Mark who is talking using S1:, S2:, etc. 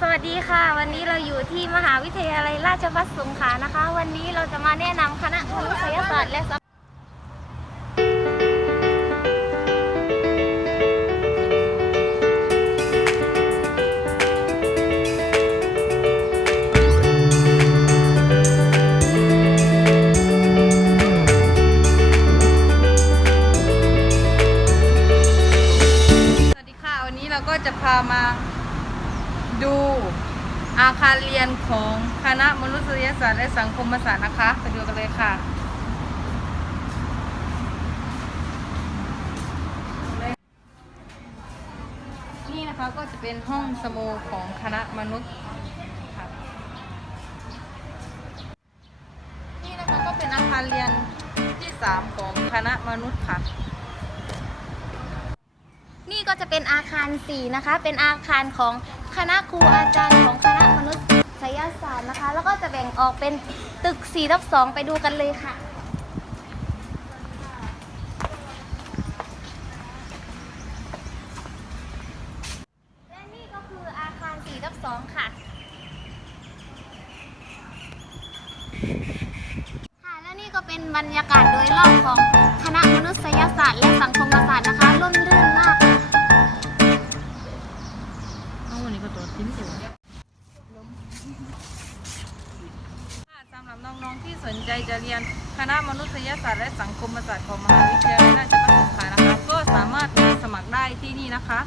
S1: สวัสดีค่ะ วันนี้เราอยู่ที่มหาวิทยาลัยราชภัฏสงขลานะคะ วันนี้เราจะมาแนะนำคณะมนุษยศาสตร์และสัง
S2: สวัสดีค่ะ วันนี้เราก็จะพามา ดูอาคารเรียนของคณะมนุษยศาสตร์และสังคมศาสตร์นะคะ ไปดูกันเลยค่ะนี่นะคะก็จะเป็นห้องสมุดของคณะมนุษย์ค่ะนี่นะคะก็เป็นอาคารเรียนที่ 3 ของคณะมนุษย์ค่ะ
S1: นี่ก็จะเป็นอาคาร4นะคะ เป็นอาคารของ คณะครูอาจารย์ของคณะมนุษยศาสตร์นะคะ แล้วก็จะแบ่งออกเป็นตึก4ทับ2ไปดูกันเลยค่ะ และนี่ก็คืออาคาร4ทับ2ค่ะ ค่ะ และนี่ก็เป็นบรรยากาศโดยรอบของ
S2: เอาวันนี้ก็ตัวทิ้งอยู่ค่ะสำหรับน้องๆที่สนใจจะเรียนคณะมนุษยศาสตร์และสังคมศาสตร์ของมหาวิทยาลัยราชภัฏสงขลานะคะก็สามารถมาสมัครได้ที่นี่นะคะ